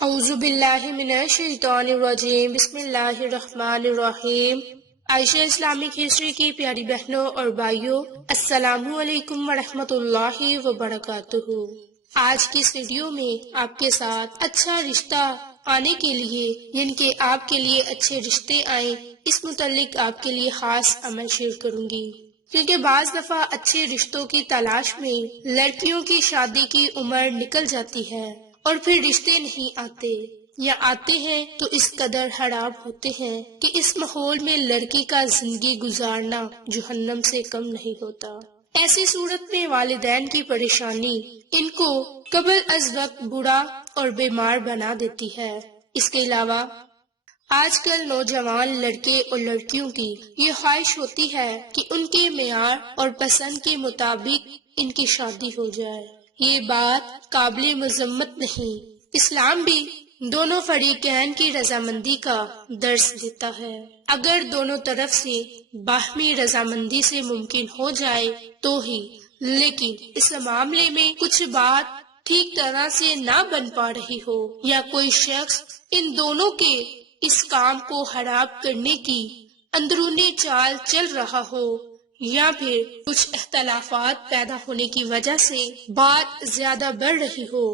اعوذ باللہ من الشیطان الرجیم، بسم اللہ الرحمن الرحیم۔ عائشہ اسلامک ہسٹری کی پیاری بہنوں اور بھائیوں، السلام علیکم ورحمۃ اللہ وبرکاتہ۔ آج کی اس ویڈیو میں آپ کے ساتھ اچھا رشتہ آنے کے لیے، یعنی کہ آپ کے لیے اچھے رشتے آئیں، اس متعلق آپ کے لیے خاص عمل شیئر کروں گی، کیونکہ بعض دفعہ اچھے رشتوں کی تلاش میں لڑکیوں کی شادی کی عمر نکل جاتی ہے اور پھر رشتے نہیں آتے، یا آتے ہیں تو اس قدر خراب ہوتے ہیں کہ اس ماحول میں لڑکی کا زندگی گزارنا جہنم سے کم نہیں ہوتا۔ ایسی صورت میں والدین کی پریشانی ان کو قبل از وقت بوڑھا اور بیمار بنا دیتی ہے۔ اس کے علاوہ آج کل نوجوان لڑکے اور لڑکیوں کی یہ خواہش ہوتی ہے کہ ان کے معیار اور پسند کے مطابق ان کی شادی ہو جائے۔ یہ بات قابل مذمت نہیں، اسلام بھی دونوں فریقین کی رضامندی کا درس دیتا ہے۔ اگر دونوں طرف سے باہمی رضامندی سے ممکن ہو جائے تو ہی، لیکن اس معاملے میں کچھ بات ٹھیک طرح سے نہ بن پا رہی ہو، یا کوئی شخص ان دونوں کے اس کام کو خراب کرنے کی اندرونی چال چل رہا ہو، یا پھر کچھ اختلافات پیدا ہونے کی وجہ سے بات زیادہ بڑھ رہی ہو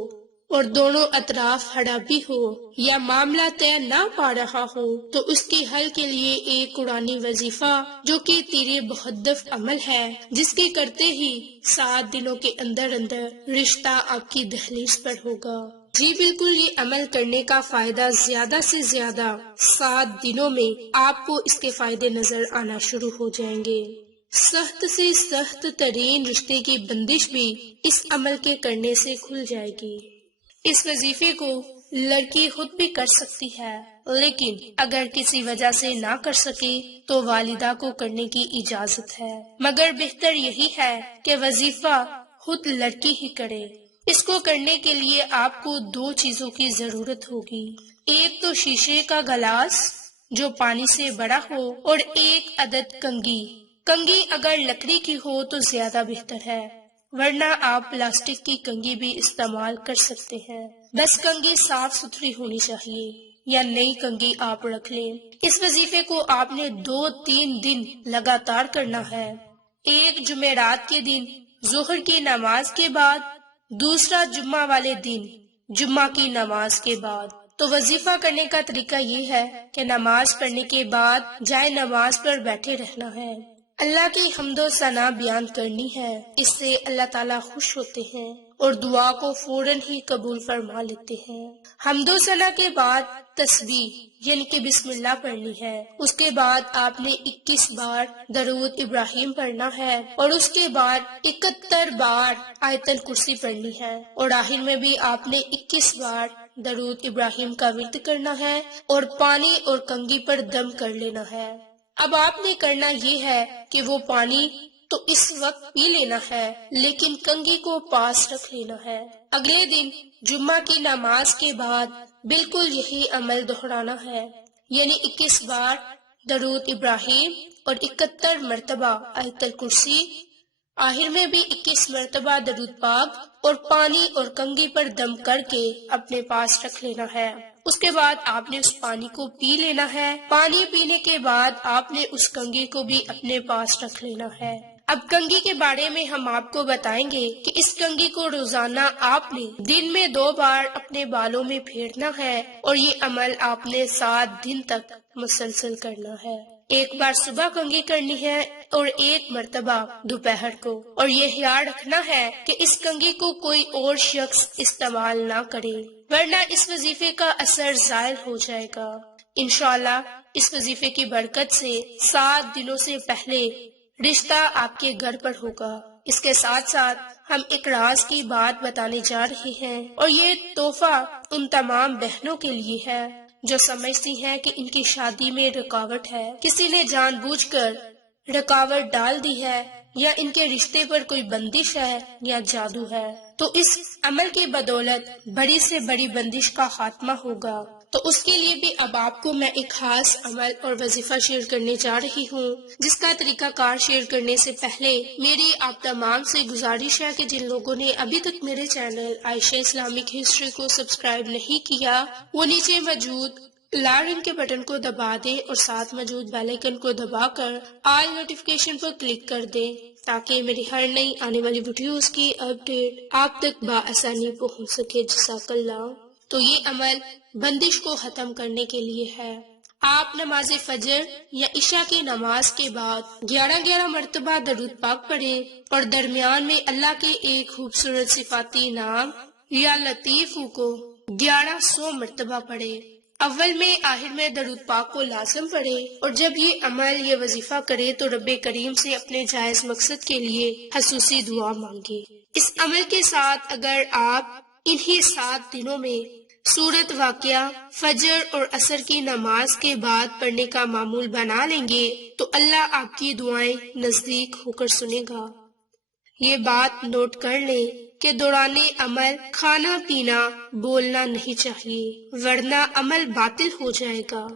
اور دونوں اطراف خرابی ہو، یا معاملہ طے نہ پا رہا ہو، تو اس کے حل کے لیے ایک قرآنی وظیفہ جو کہ تیر بہدف عمل ہے، جس کے کرتے ہی 7 دنوں کے اندر اندر رشتہ آپ کی دہلیز پر ہوگا۔ جی بالکل، یہ عمل کرنے کا فائدہ زیادہ سے زیادہ 7 دنوں میں آپ کو اس کے فائدے نظر آنا شروع ہو جائیں گے۔ سخت سے سخت ترین رشتے کی بندش بھی اس عمل کے کرنے سے کھل جائے گی۔ اس وظیفے کو لڑکی خود بھی کر سکتی ہے، لیکن اگر کسی وجہ سے نہ کر سکے تو والدہ کو کرنے کی اجازت ہے، مگر بہتر یہی ہے کہ وظیفہ خود لڑکی ہی کرے۔ اس کو کرنے کے لیے آپ کو 2 چیزوں کی ضرورت ہوگی، ایک تو شیشے کا گلاس جو پانی سے بڑا ہو، اور ایک عدد کنگھی۔ کنگھی اگر لکڑی کی ہو تو زیادہ بہتر ہے، ورنہ آپ پلاسٹک کی کنگھی بھی استعمال کر سکتے ہیں، بس کنگھی صاف ستھری ہونی چاہیے، یا نئی کنگھی آپ رکھ لیں۔ اس وظیفے کو آپ نے 2-3 دن لگاتار کرنا ہے، ایک جمعرات کے دن ظہر کی نماز کے بعد، دوسرا جمعہ والے دن جمعہ کی نماز کے بعد۔ تو وظیفہ کرنے کا طریقہ یہ ہے کہ نماز پڑھنے کے بعد جائے نماز پر بیٹھے رہنا ہے، اللہ کی حمد و ثنا بیان کرنی ہے، اس سے اللہ تعالیٰ خوش ہوتے ہیں اور دعا کو فوراً ہی قبول فرما لیتے ہیں۔ حمد و ثنا کے بعد تسبیح یعنی کہ بسم اللہ پڑھنی ہے، اس کے بعد آپ نے 21 بار درود ابراہیم پڑھنا ہے، اور اس کے بعد 71 بار آیت الکرسی پڑھنی ہے، اور آخر میں بھی آپ نے 21 بار درود ابراہیم کا ورد کرنا ہے، اور پانی اور کنگھی پر دم کر لینا ہے۔ اب آپ نے کرنا یہ ہے کہ وہ پانی تو اس وقت پی لینا ہے، لیکن کنگھی کو پاس رکھ لینا ہے۔ اگلے دن جمعہ کی نماز کے بعد بالکل یہی عمل دہرانا ہے، یعنی 21 بار درود ابراہیم اور 71 مرتبہ آیت الکرسی، آخر میں بھی 21 مرتبہ درود پاک، اور پانی اور کنگھی پر دم کر کے اپنے پاس رکھ لینا ہے۔ اس کے بعد آپ نے اس پانی کو پی لینا ہے، پانی پینے کے بعد آپ نے اس کنگھی کو بھی اپنے پاس رکھ لینا ہے۔ اب کنگھی کے بارے میں ہم آپ کو بتائیں گے کہ اس کنگھی کو روزانہ آپ نے دن میں 2 بار اپنے بالوں میں پھیرنا ہے، اور یہ عمل آپ نے 7 دن تک مسلسل کرنا ہے۔ ایک بار صبح کنگھی کرنی ہے اور ایک مرتبہ دوپہر کو، اور یہ خیال رکھنا ہے کہ اس کنگھی کو کوئی اور شخص استعمال نہ کرے، ورنہ اس وظیفے کا اثر زائل ہو جائے گا۔ انشاءاللہ اس وظیفے کی برکت سے 7 دنوں سے پہلے رشتہ آپ کے گھر پر ہوگا۔ اس کے ساتھ ساتھ ہم ایک راز کی بات بتانے جا رہے ہیں، اور یہ تحفہ ان تمام بہنوں کے لیے ہے جو سمجھتی ہیں کہ ان کی شادی میں رکاوٹ ہے، کسی نے جان بوجھ کر رکاوٹ ڈال دی ہے، یا ان کے رشتے پر کوئی بندش ہے یا جادو ہے، تو اس عمل کی بدولت بڑی سے بڑی بندش کا خاتمہ ہوگا۔ تو اس کے لیے بھی اب آپ کو میں ایک خاص عمل اور وظیفہ شیئر کرنے جا رہی ہوں، جس کا طریقہ کار شیئر کرنے سے پہلے میری آپ تمام سے گزارش ہے کہ جن لوگوں نے ابھی تک میرے چینل عائشہ اسلامک ہسٹری کو سبسکرائب نہیں کیا، وہ نیچے موجود لال رنگ کے بٹن کو دبا دیں اور ساتھ موجود بیل آئیکن کو دبا کر آل نوٹیفیکیشن پر کلک کر دیں تاکہ میری ہر نئی آنے والی ویڈیوز کی اپڈیٹ آپ تک بآسانی پہنچ سکے۔ جزاک اللہ۔ تو یہ عمل بندش کو ختم کرنے کے لیے ہے۔ آپ نماز فجر یا عشاء کی نماز کے بعد 11 مرتبہ درود پاک پڑھیں اور درمیان میں اللہ کے ایک خوبصورت صفاتی نام یا لطیف کو 1100 مرتبہ پڑھیں۔ اول میں آخر میں درود پاک کو لازم پڑھے اور جب یہ عمل یہ وظیفہ کرے تو رب کریم سے اپنے جائز مقصد کے لیے خصوصی دعا مانگے۔ اس عمل کے ساتھ اگر آپ انہی 7 دنوں میں سورت واقعہ فجر اور عصر کی نماز کے بعد پڑھنے کا معمول بنا لیں گے تو اللہ آپ کی دعائیں نزدیک ہو کر سنے گا۔ یہ بات نوٹ کر لیں کہ دوران عمل کھانا پینا بولنا نہیں چاہیے ورنہ عمل باطل ہو جائے گا۔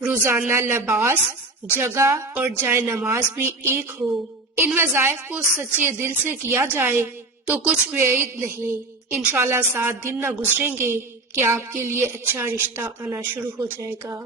روزانہ لباس، جگہ اور جائے نماز بھی ایک ہو۔ ان وظائف کو سچے دل سے کیا جائے تو کچھ بعید نہیں، انشاءاللہ 7 دن نہ گزریں گے کہ آپ کے لیے اچھا رشتہ آنا شروع ہو جائے گا۔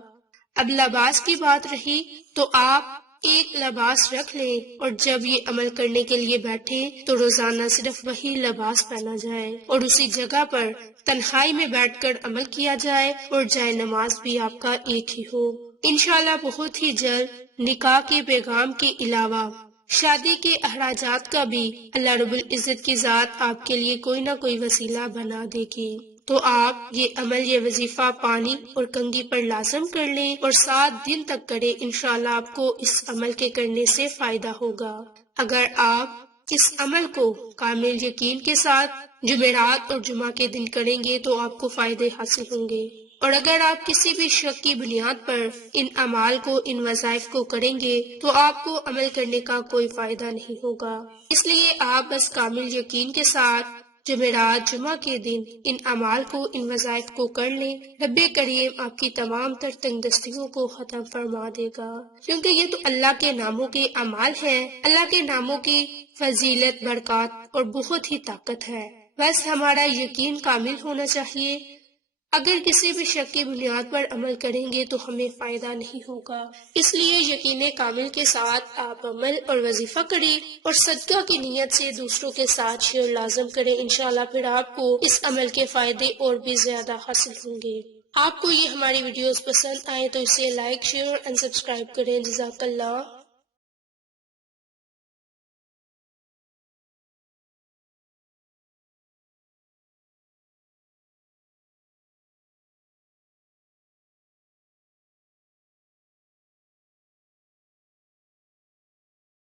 اب لباس کی بات رہی تو آپ ایک لباس رکھ لیں اور جب یہ عمل کرنے کے لیے بیٹھیں تو روزانہ صرف وہی لباس پہنا جائے اور اسی جگہ پر تنہائی میں بیٹھ کر عمل کیا جائے اور جائے نماز بھی آپ کا ایک ہی ہو۔ انشاءاللہ بہت ہی جلد نکاح کے پیغام کے علاوہ شادی کے اخراجات کا بھی اللہ رب العزت کی ذات آپ کے لیے کوئی نہ کوئی وسیلہ بنا دے گی۔ تو آپ یہ عمل یہ وظیفہ پانی اور کنگھی پر لازم کر لیں اور 7 دن تک کریں، انشاءاللہ آپ کو اس عمل کے کرنے سے فائدہ ہوگا۔ اگر آپ اس عمل کو کامل یقین کے ساتھ جمعرات اور جمعہ کے دن کریں گے تو آپ کو فائدے حاصل ہوں گے، اور اگر آپ کسی بھی شک کی بنیاد پر ان اعمال کو ان وظائف کو کریں گے تو آپ کو عمل کرنے کا کوئی فائدہ نہیں ہوگا۔ اس لیے آپ بس کامل یقین کے ساتھ جمعرات جمعہ کے دن ان اعمال کو ان وظائف کو کر لیں، رب کریم آپ کی تمام تر تنگ دستیوں کو ختم فرما دے گا، کیونکہ یہ تو اللہ کے ناموں کے اعمال ہیں۔ اللہ کے ناموں کی فضیلت، برکات اور بہت ہی طاقت ہے، بس ہمارا یقین کامل ہونا چاہیے۔ اگر کسی بھی شک کی بنیاد پر عمل کریں گے تو ہمیں فائدہ نہیں ہوگا، اس لیے یقین کامل کے ساتھ آپ عمل اور وظیفہ کریں اور صدقہ کی نیت سے دوسروں کے ساتھ شیئر لازم کریں، انشاءاللہ پھر آپ کو اس عمل کے فائدے اور بھی زیادہ حاصل ہوں گے۔ آپ کو یہ ہماری ویڈیوز پسند آئے تو اسے لائک، شیئر اور سبسکرائب کریں۔ جزاک اللہ۔